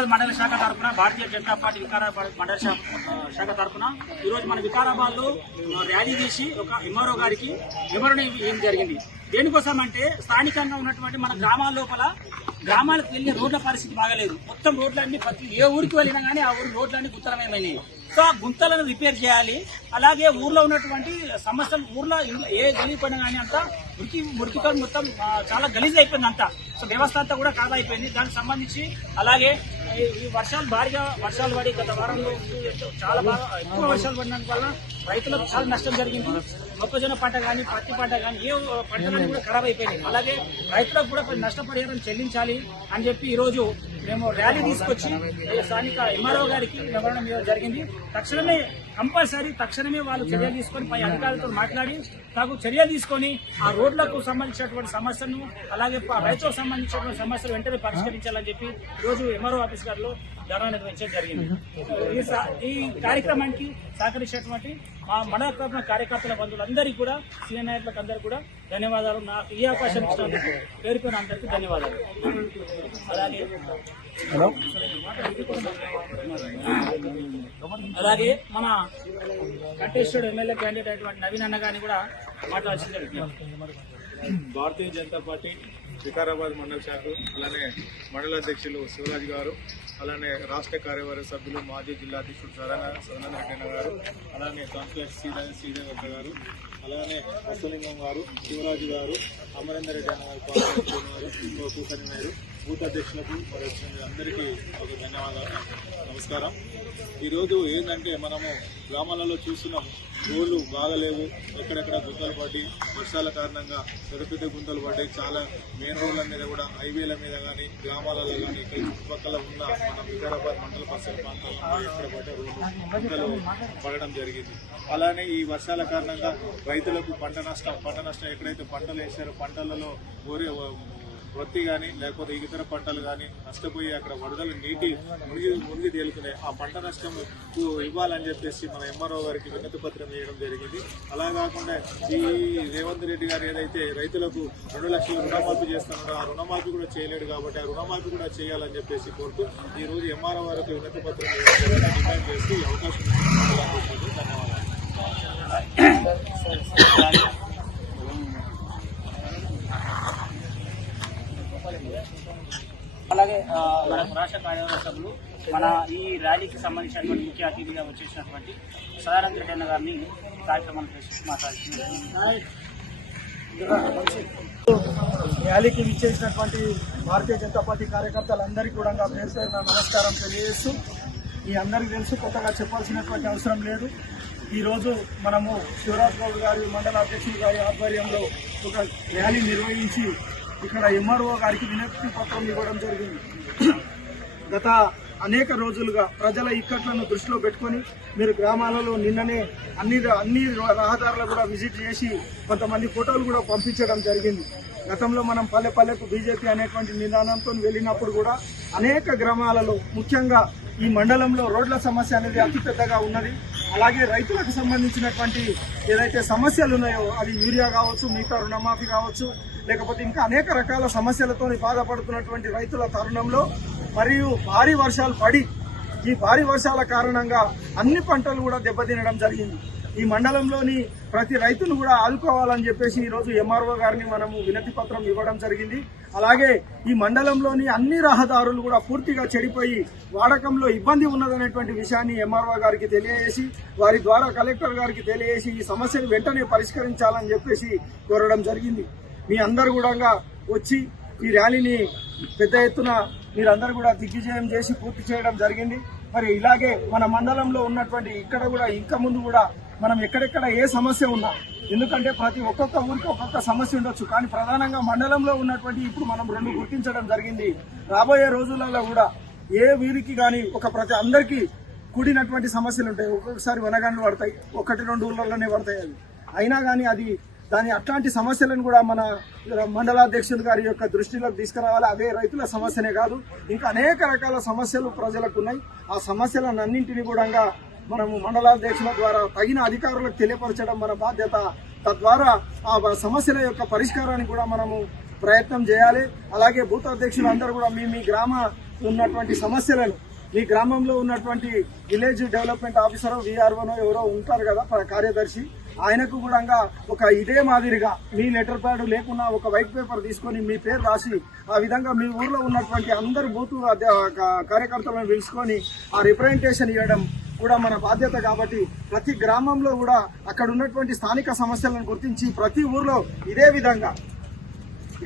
వికారాబాద్ మండల శాఖ తరఫున భారతీయ జనతా పార్టీ వికారాబాద్ మండల శాఖ తరఫున ఈరోజు మన వికారాబాద్ లో ర్యాలీ తీసి ఒక ఎంఆర్ఓ గారికి వివరణ ఇవ్వడం జరిగింది. దేనికోసం అంటే స్థానికంగా ఉన్నటువంటి మన గ్రామాల లోపల గ్రామాలకు వెళ్ళే రోడ్ల పరిస్థితి బాగలేదు. మొత్తం రోడ్లన్నీ ప్రతి ఏ ఊరికి వెళ్ళినా కానీ ఆ ఊరి రోడ్లన్నీ గుంతలమేమైనాయి. సో ఆ గుంతలను రిపేర్ చేయాలి. అలాగే ఊర్లో ఉన్నటువంటి సమస్యలు ఊర్లో ఏ గలీజ్ పడినా కానీ అంతా మురికి మొత్తం చాలా గలీజ్ అయిపోయింది అంతా. సో వ్యవస్థ అంతా కూడా కాదా అయిపోయింది. దానికి సంబంధించి అలాగే ఈ భారీగా వర్షాలు పడి గత వారంలో చాలా బాగా ఎక్కువ వర్షాలు పడినందుకు వల్ల రైతులకు చాలా నష్టం జరిగింది. మొక్కజొన్న పంట కానీ పత్తి పంట కానీ ఏ పంటలన్నీ కూడా ఖరాబ్ అయిపోయినాయి. అలాగే రైతులకు కూడా నష్టపరిహారం చెల్లించాలి అని చెప్పి ఈరోజు మేము ర్యాలీ తీసుకొచ్చి స్థానిక ఎంఆర్ఓ గారికి వివరణ జరిగింది. తక్షణమే వాళ్ళు చర్యలు తీసుకొని పై అధికారులతో మాట్లాడి తగు చర్యలు తీసుకొని ఆ రోడ్లకు సంబంధించినటువంటి సమస్యలను అలాగే రైతులకు సంబంధించినటువంటి సమస్యలు వెంటనే పరిష్కరించాలని చెప్పి ఈరోజు ఎంఆర్ఓ ఆఫీస్ గారిలో ధర్నా నిర్వహించడం జరిగింది. ఈ కార్యక్రమానికి సహకరించినటువంటి మా మండల తరఫున కార్యకర్తల బంధువులందరికీ కూడా సీనియర్ నాయకులకు అందరికీ కూడా ధన్యవాదాలు. నాకు ఈ అవకాశం ఇచ్చినందుకు పేరుపైన అందరికీ ధన్యవాదాలు. అలాగే మన కంటెస్టెడ్ ఎమ్మెల్యే క్యాండిడేట్ అయినటువంటి నవీన్ అన్న గారిని కూడా మాట్లాడాల్సింది జరుగుతుంది. భారతీయ జనతా పార్టీ వికారాబాద్ మండల శాఖ, అలానే మండల అధ్యక్షులు శివరాజ్ గారు, అలానే రాష్ట్ర కార్యవర్గ సభ్యులు మాజీ జిల్లా అధ్యక్షుడు సదానంద రెడ్డి గారు, అలానే కాన్ఫరెన్స్ శ్రీదేవత గారు, అలానే వసలింగం గారు, శివరాజు గారు, అమరేందర్ రెడ్డి అన్న గారు, కూసని గారు, బూత్ అధ్యక్షులకు మరి వచ్చిన అందరికీ ఒక ధన్యవాదాలు, నమస్కారం. ఈరోజు ఏంటంటే మనము గ్రామాలలో చూస్తున్నాం, రోడ్లు బాగలేవు, ఎక్కడెక్కడ గుంతలు పడ్డి వర్షాల కారణంగా పెద్ద పెద్ద గుంతలు పడ్డాయి. చాలా మెయిన్ రోడ్ల మీద కూడా, హైవేల మీద కానీ, గ్రామాలలో కానీ, ఇక్కడ చుట్టుపక్కల ఉన్న మన వికారాబాద్ మండల పరిసర ప్రాంతాల్లో ఎక్కడ పడ్డ రోడ్లు గుంతలు పడడం జరిగింది. అలానే ఈ వర్షాల కారణంగా రైతులకు పంట నష్టం ఎక్కడైతే పంటలు వేసారో పంటలలో వృత్తి కానీ లేకపోతే ఇతర పంటలు కానీ నష్టపోయి అక్కడ వరదలు నీటి మునిగి తేలుతున్నాయి. ఆ పంట నష్టం ఇవ్వాలని చెప్పేసి మన ఎంఆర్ఓ గారికి వినతి పత్రం వేయడం జరిగింది. అలా కాకుండా ఈ రేవంత్ రెడ్డి గారు ఏదైతే రైతులకు 2 లక్షలు రుణమాఫీ చేస్తున్నారో ఆ రుణమాఫీ కూడా చేయలేడు కాబట్టి ఆ రుణమాఫీ కూడా చేయాలని చెప్పేసి కోరుతూ ఈ రోజు ఎంఆర్ఓ గారికి వినతి పత్రం డిమాండ్ చేస్తూ ఈ అవకాశం ధన్యవాదాలు. అలాగే మన రాష్ట్ర కార్యవర్గ సభ్యులు మన ఈ ర్యాలీకి సంబంధించినటువంటి ముఖ్య అతిథిగా వచ్చేసినటువంటి సదానంద రెడ్డి అన్న గారిని కార్యక్రమం మాట్లాడుతున్నారు. ర్యాలీకి విచ్చేసినటువంటి భారతీయ జనతా పార్టీ కార్యకర్తలందరికీ కూడా పేరు పేరున నమస్కారం తెలియజేస్తూ, ఈ అందరికీ తెలుసు, కొత్తగా చెప్పాల్సినటువంటి అవసరం లేదు. ఈరోజు మనము శివరాజ్ గౌడ్ గారి మండల అధ్యక్షులు గారి ఆధ్వర్యంలో ఒక ర్యాలీ నిర్వహించి ఇక్కడ ఎంఆర్ఓ గారికి వినతి పత్రం ఇవ్వడం జరిగింది. గత అనేక రోజులుగా ప్రజల ఇక్కట్లను దృష్టిలో పెట్టుకొని మీరు గ్రామాలలో నిన్ననే అన్ని రహదారులు కూడా విజిట్ చేసి కొంతమంది ఫోటోలు కూడా పంపించడం జరిగింది. గతంలో మనం పల్లెకు బీజేపీ అనేటువంటి నిదానంతో వెళ్ళినప్పుడు కూడా అనేక గ్రామాలలో ముఖ్యంగా ఈ మండలంలో రోడ్ల సమస్య అనేది అతి పెద్దగా ఉన్నది. అలాగే రైతులకు సంబంధించినటువంటి ఏదైతే సమస్యలు ఉన్నాయో అది యూరియా కావచ్చు, మిగతా రుణమాఫీ కావచ్చు, లేకపోతే ఇంకా అనేక రకాల సమస్యలతో బాధపడుతున్నటువంటి రైతుల తరుణంలో మరియు భారీ వర్షాలు పడి ఈ భారీ వర్షాల కారణంగా అన్ని పంటలు కూడా దెబ్బతినడం జరిగింది. ఈ మండలంలోని ప్రతి రైతును కూడా ఆదుకోవాలని చెప్పేసి ఈరోజు ఎంఆర్ఓ గారిని మనము వినతి పత్రం ఇవ్వడం జరిగింది. అలాగే ఈ మండలంలోని అన్ని రహదారులు కూడా పూర్తిగా చెడిపోయి వాడకంలో ఇబ్బంది ఉన్నదనేటువంటి విషయాన్ని ఎంఆర్ఓ గారికి తెలియజేసి వారి ద్వారా కలెక్టర్ గారికి తెలియజేసి ఈ సమస్యను వెంటనే పరిష్కరించాలని చెప్పేసి కోరడం జరిగింది. మీ అందరు కూడా వచ్చి ఈ ర్యాలీని పెద్ద ఎత్తున మీరందరూ కూడా దిగ్విజయం చేసి పూర్తి చేయడం జరిగింది. మరి ఇలాగే మన మండలంలో ఉన్నటువంటి ఇక్కడ కూడా ఇంకా ముందు కూడా మనం ఎక్కడెక్కడ ఏ సమస్య ఉన్నా, ఎందుకంటే ప్రతి ఒక్కొక్క ఊరికి ఒక్కొక్క సమస్య ఉండొచ్చు, కానీ ప్రధానంగా మండలంలో ఉన్నటువంటి ఇప్పుడు మనం 2 గుర్తించడం జరిగింది. రాబోయే రోజులలో కూడా ఏ వీరికి కానీ ప్రతి అందరికీ కూడినటువంటి సమస్యలు ఉంటాయి. ఒక్కొక్కసారి వనగండ్లు పడతాయి, 1-2 ఊళ్ళలోనే పడతాయి. అవి అయినా కానీ అట్లాంటి సమస్యలను కూడా మన మండలాధ్యక్షులు గారి యొక్క దృష్టిలోకి తీసుకురావాలి. అదే రైతుల సమస్యనే కాదు, ఇంకా అనేక రకాల సమస్యలు ప్రజలకు ఉన్నాయి. ఆ సమస్యలన్నింటినీ కూడా మనము మండలాధ్యక్షుల ద్వారా తగిన అధికారులకు తెలియపరచడం మన బాధ్యత. తద్వారా ఆ సమస్యల యొక్క పరిష్కారానికి కూడా మనము ప్రయత్నం చేయాలి. అలాగే బూత్ అధ్యక్షులు అందరూ కూడా మీ గ్రామ ఉన్నటువంటి సమస్యలను మీ గ్రామంలో ఉన్నటువంటి విలేజ్ డెవలప్మెంట్ ఆఫీసర్ విఆర్ఓనో ఎవరో ఉంటారు కదా కార్యదర్శి, ఆయనకు కూడా ఒక ఇదే మాదిరిగా మీ లెటర్ ప్యాడ్ లేకున్నా ఒక వైట్ పేపర్ తీసుకొని మీ పేరు రాసి ఆ విధంగా మీ ఊర్లో ఉన్నటువంటి అందరు బూత్ కార్యకర్తలను పిలుచుకొని ఆ రిప్రజెంటేషన్ ఇవ్వడం కూడా మన బాధ్యత. కాబట్టి ప్రతి గ్రామంలో కూడా అక్కడ ఉన్నటువంటి స్థానిక సమస్యలను గుర్తించి ప్రతి ఊర్లో ఇదే విధంగా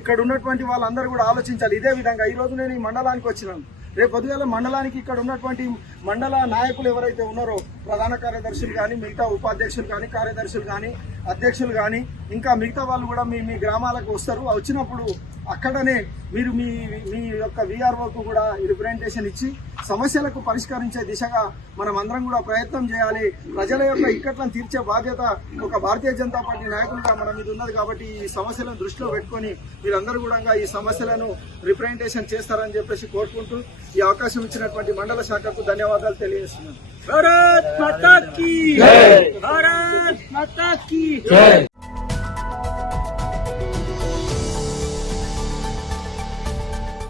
ఇక్కడ ఉన్నటువంటి వాళ్ళందరూ కూడా ఆలోచించాలి. ఇదే విధంగా ఈ రోజు నేను ఈ మండలానికి వచ్చినాను. రేపు పొద్దుగాల మండలానికి ఇక్కడ ఉన్నటువంటి మండల నాయకులు ఎవరైతే ఉన్నారో ప్రధాన కార్యదర్శులు కానీ మిగతా ఉపాధ్యక్షులు కానీ కార్యదర్శులు కానీ అధ్యక్షులు కానీ ఇంకా మిగతా వాళ్ళు కూడా మీ మీ గ్రామాలకు వస్తారు. వచ్చినప్పుడు అక్కడనే మీరు మీ మీ యొక్క విఆర్ఓకు కూడా రిప్రజెంటేషన్ ఇచ్చి సమస్యలకు పరిష్కరించే దిశగా మనం అందరం కూడా ప్రయత్నం చేయాలి. ప్రజల యొక్క ఇక్కట్లను తీర్చే బాధ్యత ఒక భారతీయ జనతా పార్టీ నాయకులుగా మన మీద ఉన్నది. కాబట్టి ఈ సమస్యలను దృష్టిలో పెట్టుకొని మీరందరూ కూడా ఈ సమస్యలను రిప్రజెంటేషన్ చేస్తారని చెప్పేసి కోరుకుంటూ ఈ అవకాశం ఇచ్చినటువంటి మండల శాఖకు ధన్యవాదాలు తెలియజేస్తున్నాను. భారత్ మాతా కీ జై. భారత్ మాతా కీ జై.